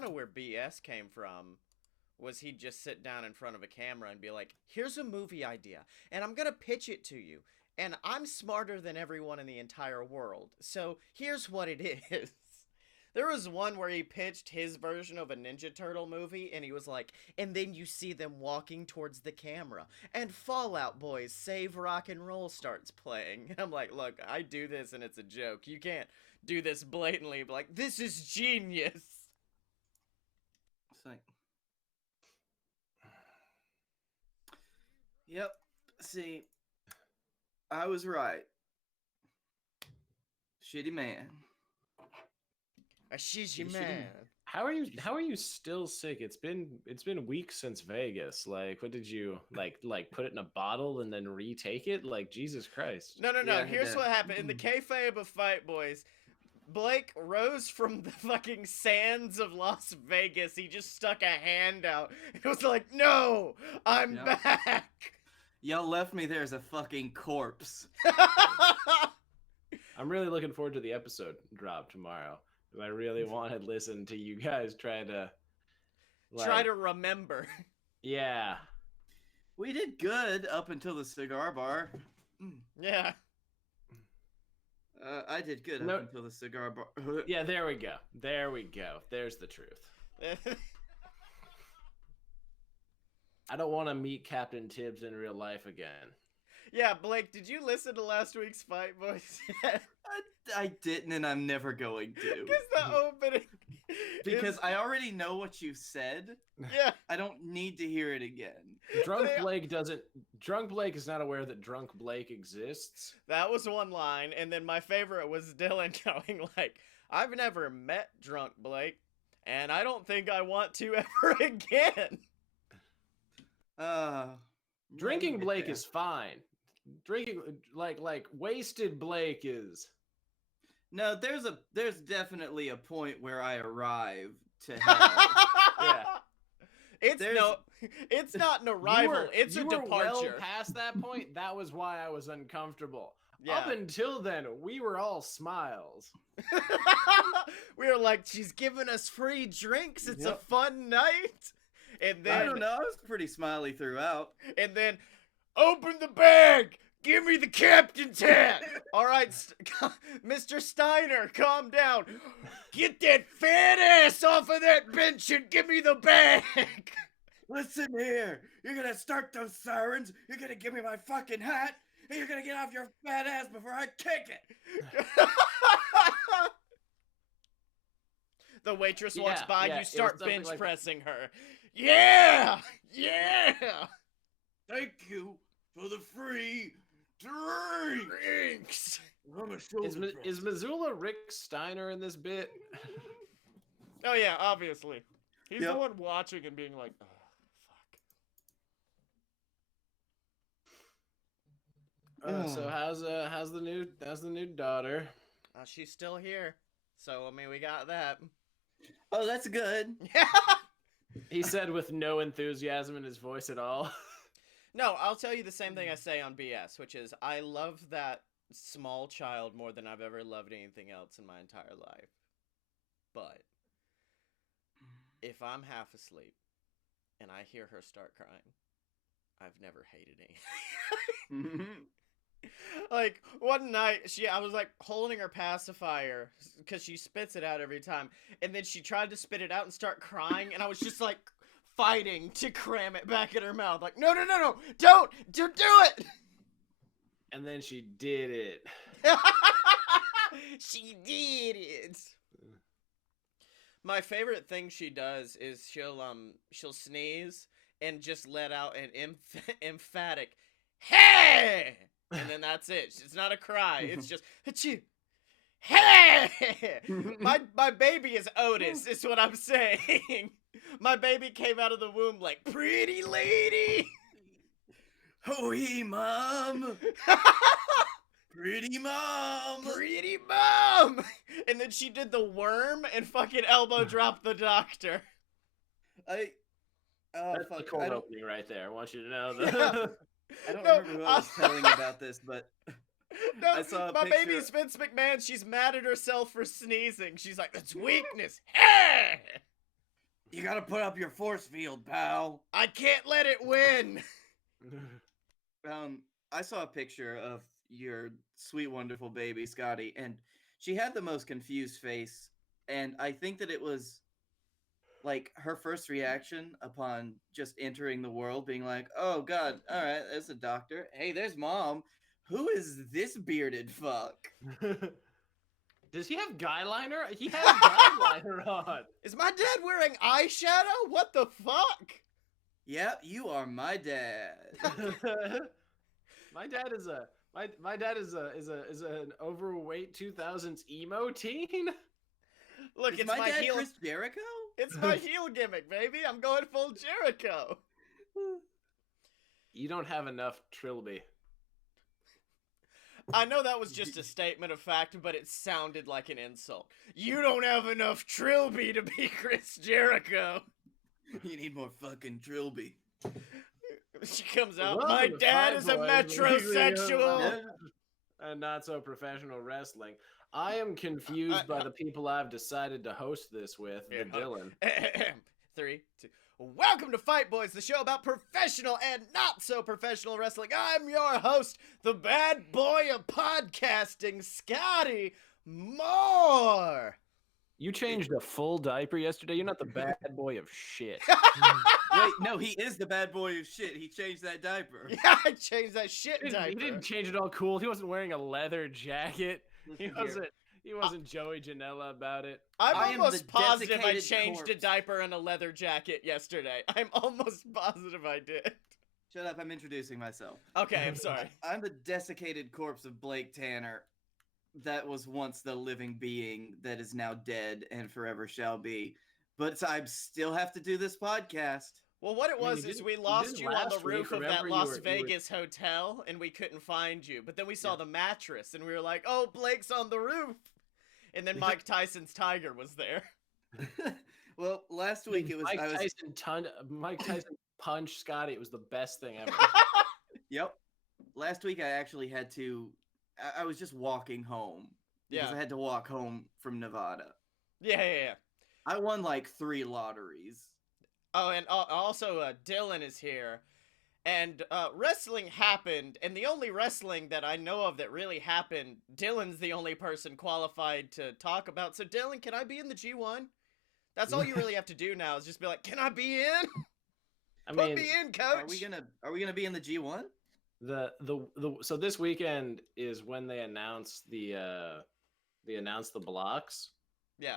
kind of where BS came from. Was he'd just sit down in front of a camera and be like, here's a movie idea, and I'm gonna pitch it to you. And I'm smarter than everyone in the entire world. So here's what it is. There was one where he pitched his version of a Ninja Turtle movie, and he was like, and then you see them walking towards the camera, and Fallout Boy's Save Rock and Roll starts playing. And I'm like, look, I do this and it's a joke. You can't do this blatantly, but like, this is genius. It's like, yep, see, I was right. Shitty man. A shitty man. How are you still sick? It's been weeks since Vegas. Like, what did you like put it in a bottle and then retake it? Like, Jesus Christ. No. Yeah, Here's what happened. In the kayfabe of Fight Boys, Blake rose from the fucking sands of Las Vegas. He just stuck a hand out. It was like, no, I'm back. Y'all left me there as a fucking corpse. I'm really looking forward to the episode drop tomorrow. I really want to listen to you guys try to remember. Yeah. We did good up until the cigar bar. Yeah. I did good up until the cigar bar. Yeah, there we go. There's the truth. I don't want to meet Captain Tibbs in real life again. Yeah, Blake, did you listen to last week's Fight Boys? I didn't, and I'm never going to. Because the opening. Because I already know what you said. Yeah. I don't need to hear it again. Drunk Blake is not aware that Drunk Blake exists. That was one line, and then my favorite was Dylan going like, I've never met Drunk Blake, and I don't think I want to ever again. Drinking Blake is fine. Drinking like wasted Blake is. No, there's definitely a point where I arrive to hell. Yeah. It's not an arrival, it's a departure. Well past that point, that was why I was uncomfortable. Yeah. Up until then, we were all smiles. We were like, she's giving us free drinks. It's a fun night. And then I don't know, I was pretty smiley throughout. And then, open the bag! Give me the captain's hat! All right, Mr. Steiner, calm down. Get that fat ass off of that bench and give me the bag! Listen here, you're gonna start those sirens, you're gonna give me my fucking hat, and you're gonna get off your fat ass before I kick it! The waitress walks by, you start bench pressing her. Yeah! Yeah! Thank you for the free drinks! Is Missoula Rick Steiner in this bit? Oh yeah, obviously. He's the one watching and being like, oh, fuck. So how's the new daughter? She's still here. So I mean, we got that. Oh, that's good. Yeah. He said with no enthusiasm in his voice at all. No, I'll tell you the same thing I say on BS, which is I love that small child more than I've ever loved anything else in my entire life. But if I'm half asleep and I hear her start crying, I've never hated anything. Like, one night, I was, like, holding her pacifier, because she spits it out every time, and then she tried to spit it out and start crying, and I was just, like, fighting to cram it back in her mouth, like, no, don't do it! And then she did it. She did it! My favorite thing she does is she'll sneeze and just let out an emphatic, hey! And then that's it. It's not a cry. It's just, achoo. Hey! My baby is Otis, is what I'm saying. My baby came out of the womb like, pretty lady. Hoi, mom. Pretty mom. Pretty mom. And then she did the worm and fucking elbow dropped the doctor. That's the cold opening right there. I want you to know that. Yeah. I don't remember who I was telling about this, but no, I saw a my picture. baby's Vince McMahon. She's mad at herself for sneezing. She's like, that's weakness. Hey! You gotta put up your force field, pal. I can't let it win. I saw a picture of your sweet, wonderful baby, Scotty, and she had the most confused face. And I think that it was like her first reaction upon just entering the world, being like, "Oh God, all right, there's a doctor. Hey, there's mom. Who is this bearded fuck?" Does he have guy liner? He has guy liner on. Is my dad wearing eyeshadow? What the fuck? Yep, you are my dad. My dad is an overweight 2000s emo teen. Look, Is it's my my dad heel. Chris Jericho? It's my heel gimmick, baby. I'm going full Jericho. You don't have enough Trilby. I know that was just a statement of fact, but it sounded like an insult. You don't have enough Trilby to be Chris Jericho. You need more fucking Trilby. She comes out, Welcome my to dad Five is a Boys, metrosexual. And not so professional wrestling. I am confused by the people I've decided to host this with, Yeah, the Dylan. 3, 2. Welcome to Fight Boys, the show about professional and not so professional wrestling. I'm your host, the bad boy of podcasting, Scotty Moore. You changed a full diaper yesterday. You're not the bad boy of shit. Wait, no, he is the bad boy of shit. He changed that diaper. Yeah, I changed that shit He diaper. didn't change it all cool. He wasn't wearing a leather jacket. He wasn't Joey Janela about it. I'm I am almost the positive I desiccated changed a corpse. diaper and a leather jacket yesterday. I'm almost positive I did. Shut up, I'm introducing myself. Okay, I'm sorry. I'm the desiccated corpse of Blake Tanner. That was once the living being that is now dead and forever shall be. But I still have to do this podcast. Well, what it I mean, was you is didn't- we you lost didn't you on the last week, roof of that remember? You Las were- you were- Vegas hotel, and we couldn't find you. But then we saw Yeah. the mattress, and we were like, oh, Blake's on the roof. And then Mike Tyson's tiger was there. Well, last week it was. Mike Tyson punched Scotty. It was the best thing ever. Yep. Last week I actually had to. I was just walking home because Yeah. I had to walk home from Nevada. Yeah. I won like 3 lotteries. Oh, and also Dylan is here. And wrestling happened, and the only wrestling that I know of that really happened, Dylan's the only person qualified to talk about. So, Dylan, can I be in the G1? That's all you really have to do now is just be like, can I be in? I Put mean, me in, coach. Are we gonna be in the G1? so this weekend is when they announced the blocks. Yeah.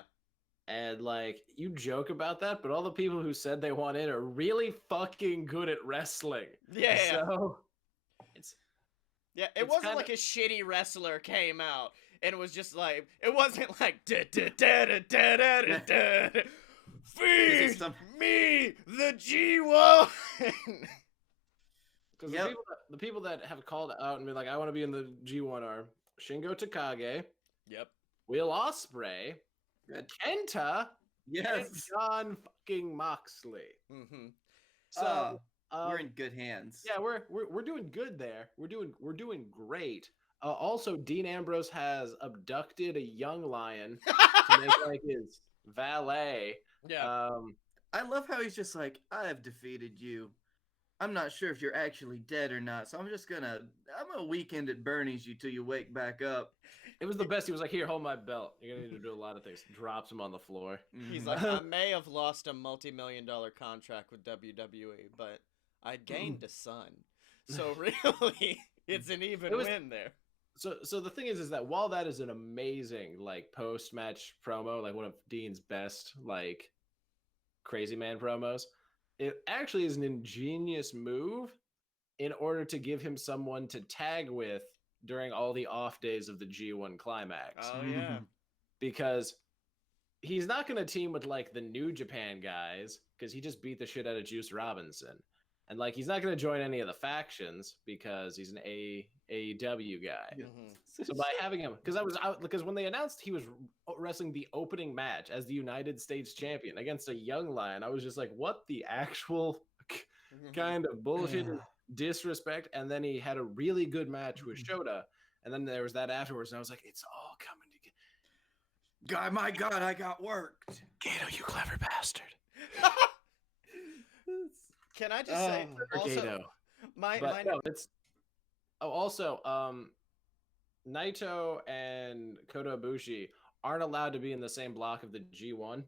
And like you joke about that, but all the people who said they want in are really fucking good at wrestling. Yeah. So it's Yeah, it It's wasn't kinda- like a shitty wrestler came out and it was just like, it wasn't like da da da da da da da da. Feed me the G1. because Yep. the people that have called out and been like, I want to be in the G1 are Shingo Takagi, Yep. Will Ospreay, Good. Kenta, and Yes. John fucking Moxley. Mm-hmm. So We're in good hands. yeah, we're doing good there. We're doing great. Also, Dean Ambrose has abducted a young lion to make like his valet. Yeah. I love how he's just like, I have defeated you. I'm not sure if you're actually dead or not, so I'm gonna weekend at Bernie's you till you wake back up. It was the best. He was like, "Here, hold my belt. You're gonna need to do a lot of things." Drops him on the floor. He's Mhm. like, I may have lost a multi-million-dollar contract with WWE, but I gained a son. So really, it's an even It was- win there. So the thing is that while that is an amazing like post-match promo, like one of Dean's best like crazy man promos, it actually is an ingenious move in order to give him someone to tag with during all the off days of the G1 climax. Oh yeah. Because he's not going to team with like the New Japan guys because he just beat the shit out of Juice Robinson. And like he's not going to join any of the factions because he's an AEW guy. Yeah. Mhm. So by having him, because when they announced he was wrestling the opening match as the United States champion against a young lion, I was just like, what the actual kind of bullshit and disrespect? And then he had a really good match with Shota, and then there was that afterwards, and I was like, it's all coming together. God, my God, I got worked. Gato, you clever bastard. Can I just say also Gato. my No, it's also Naito and Kota Ibushi aren't allowed to be in the same block of the G1.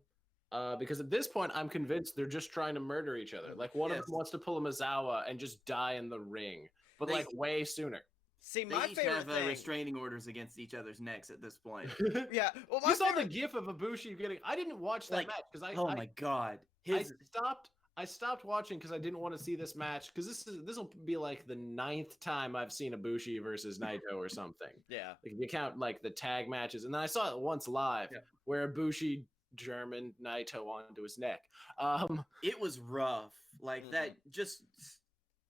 Because at this point, I'm convinced they're just trying to murder each other. Like one of them wants to pull a Mizawa and just die in the ring, but like way sooner. See, They my each favorite have thing. restraining orders against each other's necks at this point. Yeah, well, you saw the GIF of Ibushi getting. I didn't watch that match because my god, I stopped watching because I didn't want to see this match because this will be like the 9th time I've seen Ibushi versus Naito or something. Yeah, like if you count like the tag matches, and then I saw it once live where Ibushi German Naito onto his neck. It was rough, like that. Just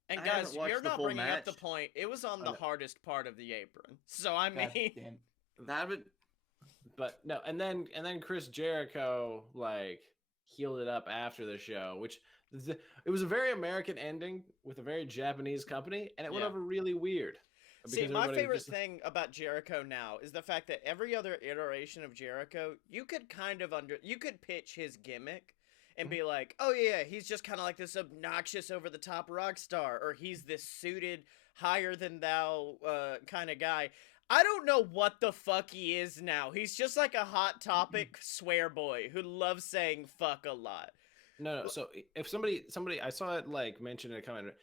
and guys, you're not bringing up the point. It was on the hardest part of the apron, so I mean, that would. But no, and then Chris Jericho like healed it up after the show, which it was a very American ending with a very Japanese company, and it went over really weird. See, my favorite thing about Jericho now is the fact that every other iteration of Jericho, you could kind of you could pitch his gimmick and be like, oh yeah, he's just kind of like this obnoxious over-the-top rock star, or he's this suited higher-than-thou kind of guy. I don't know what the fuck he is now. He's just like a Hot Topic swear boy who loves saying fuck a lot. No. So if somebody, I saw it like mentioned in a comment.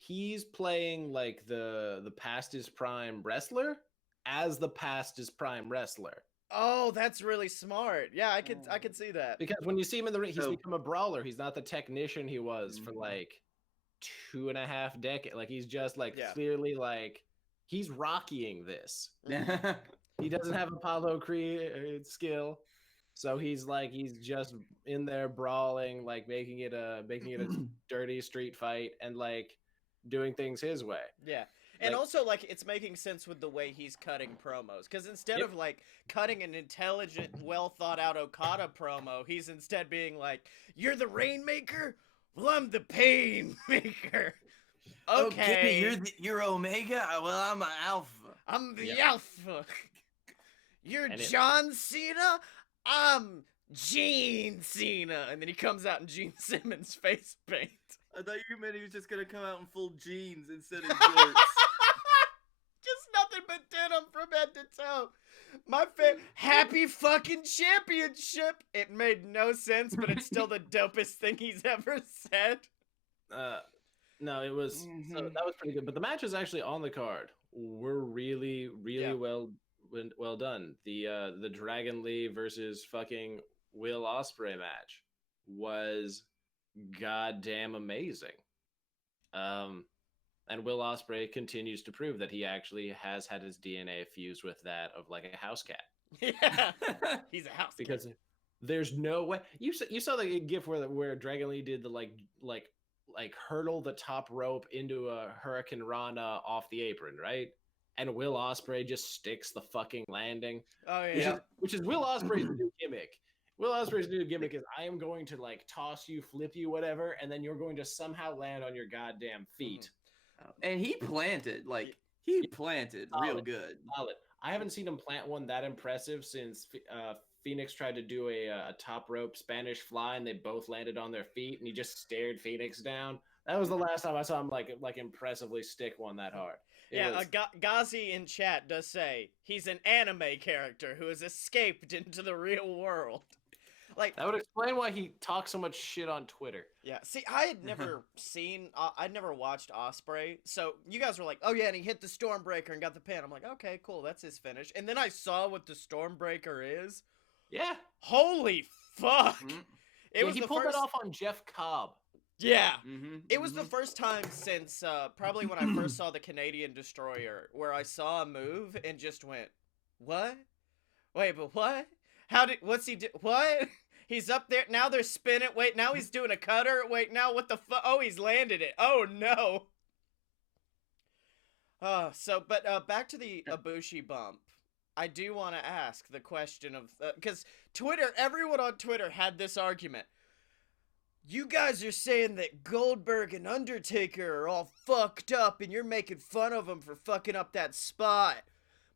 He's playing like the past is prime wrestler as the past is prime wrestler. Oh, that's really smart. Yeah, I could see that. Because when you see him in the ring, he's become a brawler. He's not the technician he was for like 2.5 decades. Like he's just like clearly like he's Rockying this. He doesn't have Apollo Creed skill. So he's just in there brawling, like making it a dirty street fight and like doing things his way. Yeah. And also, like, it's making sense with the way he's cutting promos. Because instead of, like, cutting an intelligent, well-thought-out Okada promo, he's instead being like, you're the Rainmaker? Well, I'm the Painmaker. Okay. You're Omega? Well, I'm an Alpha. I'm the Alpha. You're John Cena? I'm Gene Cena. And then he comes out in Gene Simmons face paint. I thought you meant he was just going to come out in full jeans instead of shorts. Just nothing but denim from head to toe. My happy fucking championship. It made no sense, but it's still the dopest thing he's ever said. No, it was so that was pretty good. But the matches actually on the card were really well done. The Dragon Lee versus fucking Will Ospreay match was goddamn amazing. And Will Ospreay continues to prove that he actually has had his DNA fused with that of like a house cat. Yeah, he's a house because cat. There's no way you saw the gif where Dragon Lee did the like hurdle the top rope into a Hurricane Rana off the apron, right? And Will Ospreay just sticks the fucking landing. Oh yeah, which is Will Ospreay's new gimmick. Will Ospreay's new gimmick is I am going to like toss you, flip you, whatever, and then you're going to somehow land on your goddamn feet. And he planted, real good. Solid. I haven't seen him plant one that impressive since Phoenix tried to do a top rope Spanish fly, and they both landed on their feet, and he just stared Phoenix down. That was the last time I saw him like impressively stick one that hard. Ghazi in chat does say he's an anime character who has escaped into the real world. Like that would explain why he talks so much shit on Twitter. Yeah, see, I had never I'd never watched Ospreay, so you guys were like, oh yeah, and he hit the Stormbreaker and got the pin. I'm like, okay, cool, that's his finish. And then I saw what the Stormbreaker is. Yeah. Holy fuck! He pulled it off on Jeff Cobb. Yeah, it was the first time since probably when I first saw the Canadian Destroyer where I saw a move and just went, what? Wait, but what? What's he do? What? He's up there. Now they're spinning. Wait, now he's doing a cutter. Wait, now what the fuck? Oh, he's landed it. Oh, no. But back to the Ibushi bump. I do want to ask the question of, because everyone on Twitter had this argument. You guys are saying that Goldberg and Undertaker are all fucked up and you're making fun of them for fucking up that spot.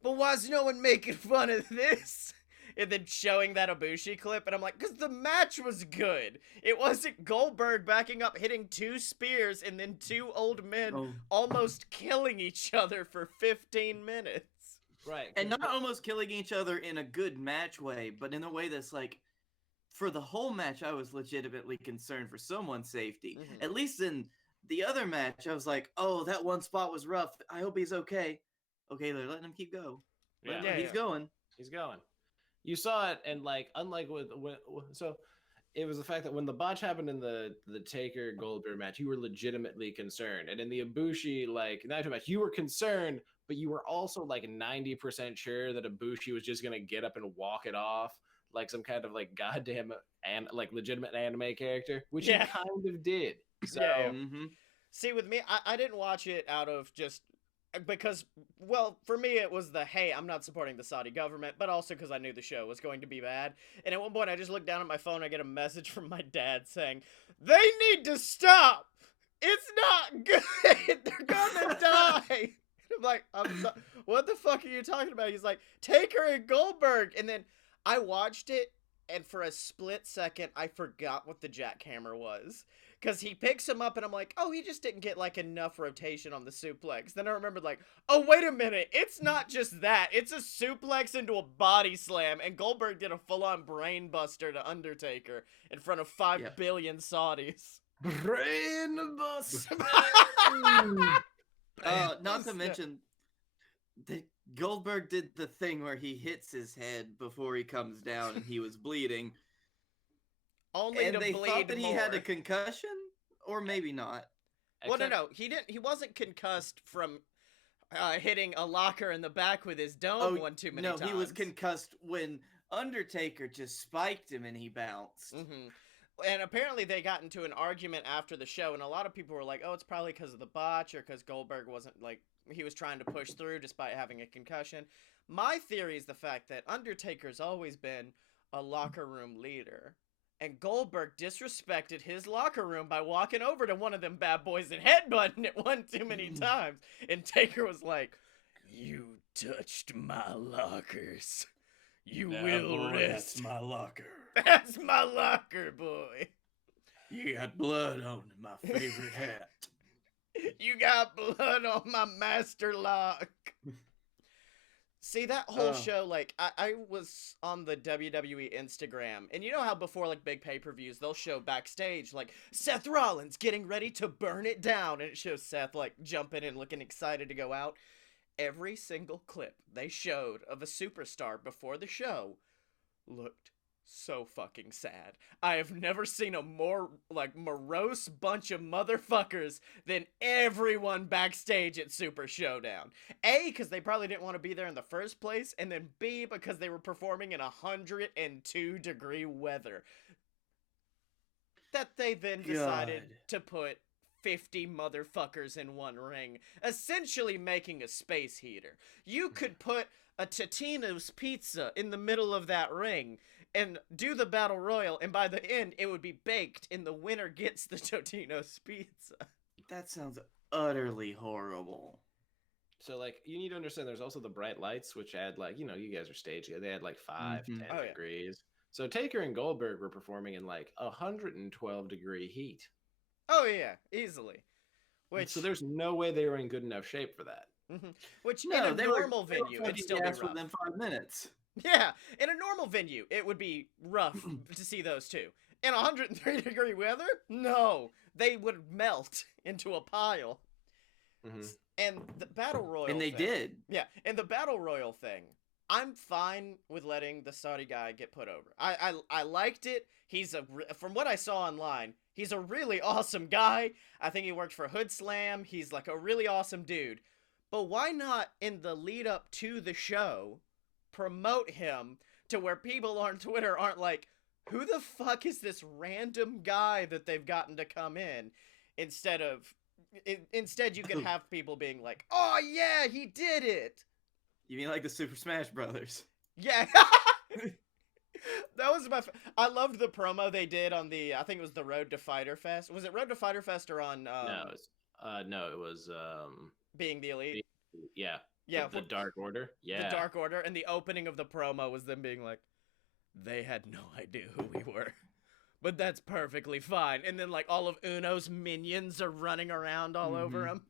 But why's no one making fun of this? and then showing that Ibushi clip, and I'm like, because the match was good. It wasn't Goldberg backing up, hitting 2 spears, and then 2 old men Oh. almost killing each other for 15 minutes. Right. And not almost killing each other in a good match way, but in a way that's like, for the whole match, I was legitimately concerned for someone's safety. Mhm. At least in the other match, I was like, oh, that one spot was rough. I hope he's okay. Okay, they're letting him keep go. Yeah. He's going. He's going. You saw it, and like, unlike so it was the fact that when the botch happened in the Taker Goldberg match, you were legitimately concerned, and in the Ibushi like Naito match, you were concerned, but you were also like 90% sure that Ibushi was just gonna get up and walk it off like some kind of like goddamn and like legitimate anime character, which he kind of did. So See, with me, I didn't watch it out of just because, well, for me it was the, hey, I'm not supporting the Saudi government, but also because I knew the show was going to be bad. And at one point I just looked down at my phone, I get a message from my dad saying, they need to stop! It's not good! They're gonna die! I'm like, what the fuck are you talking about? He's like, Taker and Goldberg! And then I watched it, and for a split second, I forgot what the jackhammer was. Because he picks him up, and I'm like, oh, he just didn't get, like, enough rotation on the suplex. Then I remembered, like, oh, wait a minute. It's not just that. It's a suplex into a body slam, and Goldberg did a full-on brain buster to Undertaker in front of 5 billion Saudis. Brain buster! Not to mention, Goldberg did the thing where he hits his head before he comes down, and he was bleeding. Only and to they bleed thought that more. he had a concussion, or maybe not. Well, no, he didn't. He wasn't concussed from hitting a locker in the back with his dome one too many times. No, he was concussed when Undertaker just spiked him and he bounced. And apparently they got into an argument after the show, and a lot of people were like, oh, it's probably because of the botch or because Goldberg wasn't, like, he was trying to push through despite having a concussion. My theory is the fact that Undertaker's always been a locker room leader. And Goldberg disrespected his locker room by walking over to one of them bad boys and headbutting it one too many times. And Taker was like, you touched my lockers. You will rest. That's my locker. That's my locker, boy. You got blood on my favorite hat. You got blood on my master lock. See, that whole show, like, I was on the WWE Instagram, and you know how before, like, big pay-per-views, they'll show backstage, like, Seth Rollins getting ready to burn it down, and it shows Seth, like, jumping and looking excited to go out. Every single clip they showed of a superstar before the show looked so fucking sad. I have never seen a more, like, morose bunch of motherfuckers than everyone backstage at Super Showdown. A, because they probably didn't want to be there in the first place, and then B, because they were performing in 102-degree weather. That they then decided to put 50 motherfuckers in one ring, essentially making a space heater. You could put a Totino's pizza in the middle of that ring and do the battle royal, and by the end, it would be baked, and the winner gets the Totino's pizza. That sounds utterly horrible. So, like, you need to understand there's also the bright lights, which add, like, you know, you guys are staged. They had, like, 5, 10 degrees. So Taker and Goldberg were performing in, like, 112-degree heat. Oh, yeah, easily. So there's no way they were in good enough shape for that. Which, in a normal venue, it'd still be rough. Within 5 minutes. Yeah, in a normal venue, it would be rough to see those two. In 103-degree weather? No. They would melt into a pile. And the Battle Royal And they thing, did. Yeah, and the Battle Royal thing, I'm fine with letting the Saudi guy get put over. I liked it. He's from what I saw online, he's a really awesome guy. I think he worked for Hood Slam. He's like a really awesome dude. But why not, in the lead up to the show, promote him to where people on Twitter aren't like, who the fuck is this random guy that they've gotten to come in? Instead, you could have people being like, oh yeah, he did it. You mean like the Super Smash Brothers? Yeah. That was I loved the promo they did on the, I think it was the Road to Fighter Fest. Was it Road to Fighter Fest or on no, it was Being the Elite? Yeah. Yeah. The Dark Order. Yeah. The Dark Order, and the opening of the promo was them being like, they had no idea who we were. But that's perfectly fine. And then, like, all of Uno's minions are running around all over him.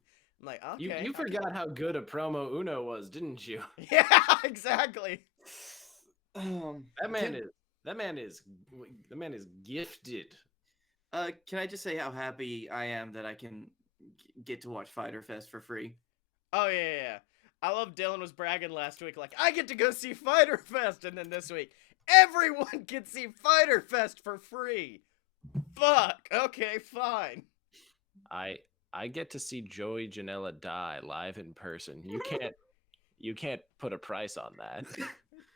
I'm like, okay. You forgot how good a promo Uno was, didn't you? Yeah, exactly. That man is gifted. Can I just say how happy I am that I can get to watch Fyter Fest for free? Oh, yeah. I love Dylan was bragging last week, like, I get to go see Fyter Fest. And then this week, everyone can see Fyter Fest for free. Fuck. Okay, fine. I get to see Joey Janela die live in person. You can't put a price on that.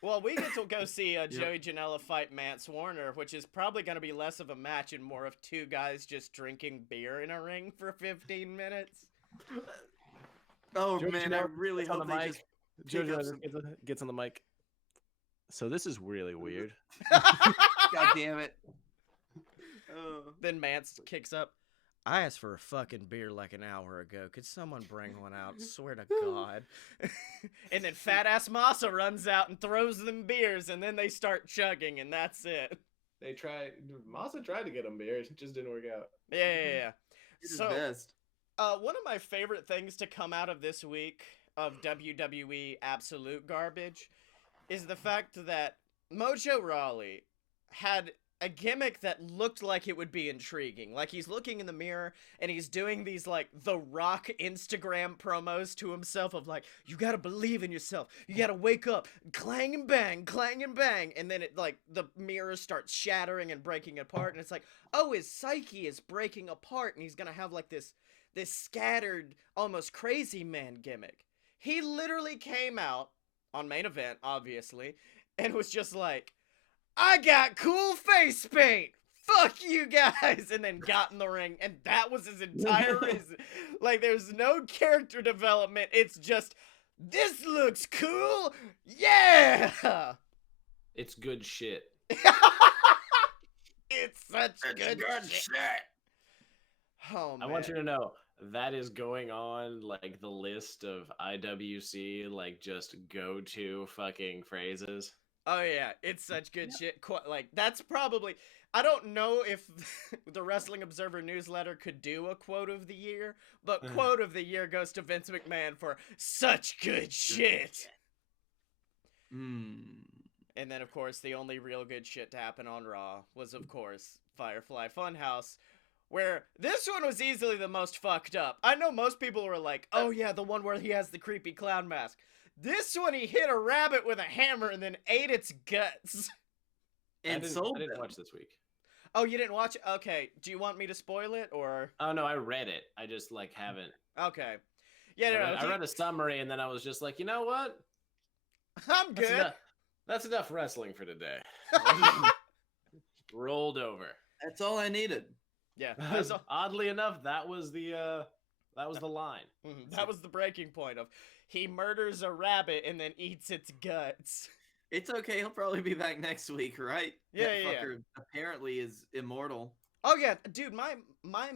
Well, we get to go see Joey Janela fight Mance Warner, which is probably going to be less of a match and more of two guys just drinking beer in a ring for 15 minutes. Oh, Joey man, Janela I really gets on hope the they mic. just Joey pick up Janela gets on the mic. So this is really weird. God damn it. Then Mance kicks up. I asked for a fucking beer like an hour ago. Could someone bring one out? Swear to God. And then fat ass Masa runs out and throws them beers, and then they start chugging, and that's it. Masa tried to get him beer, it just didn't work out. Yeah. It's So, best. one of my favorite things to come out of this week of WWE absolute garbage is the fact that Mojo Rawley had a gimmick that looked like it would be intriguing. Like, he's looking in the mirror and he's doing these, like, The Rock Instagram promos to himself of, like, you gotta believe in yourself. You gotta wake up. Clang and bang, clang and bang. And then it, like, the mirror starts shattering and breaking apart. And it's like, oh, his psyche is breaking apart and he's gonna have, like, this scattered, almost crazy man gimmick. He literally came out on Main Event, obviously, and was just like, I got cool face paint. Fuck you guys. And then got in the ring. And that was his entire reason. Like, there's no character development. It's just, this looks cool. Yeah. It's good shit. It's such good shit. Oh, man. I want you to know that is going on like the list of IWC like just go-to fucking phrases. Oh, yeah, it's such good shit. Like, that's probably... I don't know if the Wrestling Observer newsletter could do a quote of the year, but quote of the year goes to Vince McMahon for such good shit. And then, of course, the only real good shit to happen on Raw was, of course, Firefly Funhouse, where this one was easily the most fucked up. I know most people were like, oh, yeah, the one where he has the creepy clown mask. This one, he hit a rabbit with a hammer and then ate its guts. And I didn't watch this week. Oh, you didn't watch it? Okay. Do you want me to spoil it, or? Oh, no, I read it. I just, like, haven't. Okay. Yeah, no, I read a summary, and then I was just like, you know what? I'm good. That's enough wrestling for today. Rolled over. That's all I needed. Yeah. Oddly enough, that was the line. That was the breaking point of he murders a rabbit and then eats its guts. It's okay. He'll probably be back next week, right? Yeah, that yeah. fucker apparently is immortal. Oh yeah, dude. My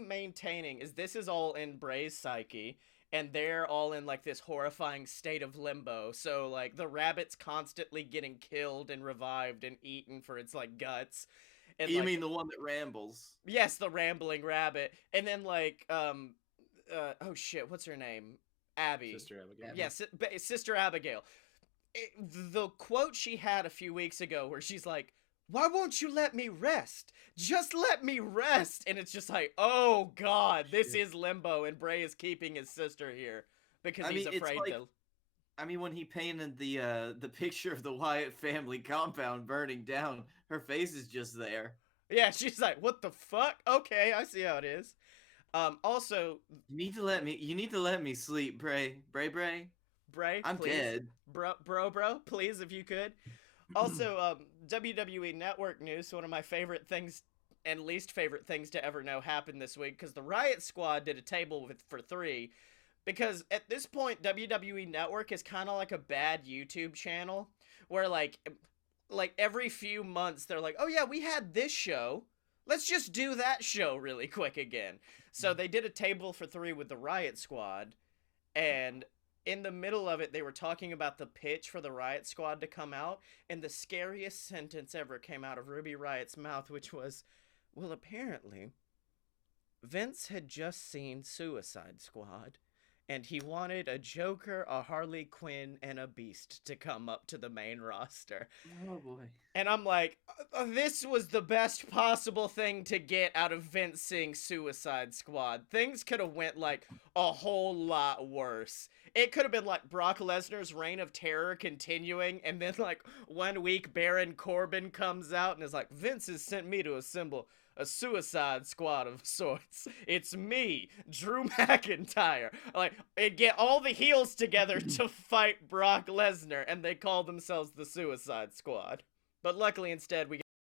maintaining is this is all in Bray's psyche, and they're all in like this horrifying state of limbo. So like the rabbit's constantly getting killed and revived and eaten for its like guts. And, You mean the one that rambles? Yes, the rambling rabbit. And then like oh shit, what's her name? Abby. Sister Abigail. Yes, Sister Abigail. The quote she had a few weeks ago where she's like, why won't you let me rest? Just let me rest. And it's just like, oh god, this is limbo, and Bray is keeping his sister here because he's afraid to. I mean, when he painted the picture of the Wyatt family compound burning down, her face is just there. Yeah, she's like, what the fuck? Okay, I see how it is. Also, you need to let me sleep, Bray. Bray. I'm please. dead. Bro, please, if you could. Also, WWE Network news, one of my favorite things and least favorite things to ever know happened this week, because the Riot Squad did a table for 3, because at this point, WWE Network is kind of like a bad YouTube channel, where like every few months, they're like, oh yeah, we had this show, let's just do that show really quick again. So they did a table for 3 with the Riot Squad, and in the middle of it, they were talking about the pitch for the Riot Squad to come out, and the scariest sentence ever came out of Ruby Riot's mouth, which was, well, apparently, Vince had just seen Suicide Squad, and he wanted a Joker, a Harley Quinn, and a Beast to come up to the main roster. Oh boy. And I'm like, this was the best possible thing to get out of Vince seeing Suicide Squad. Things could have went like a whole lot worse. It could have been like Brock Lesnar's reign of terror continuing, and then like 1 week Baron Corbin comes out and is like, Vince has sent me to assemble a Suicide Squad of sorts. It's me, Drew McIntyre. Like, it'd get all the heels together to fight Brock Lesnar, and they call themselves the Suicide Squad. But luckily, instead, we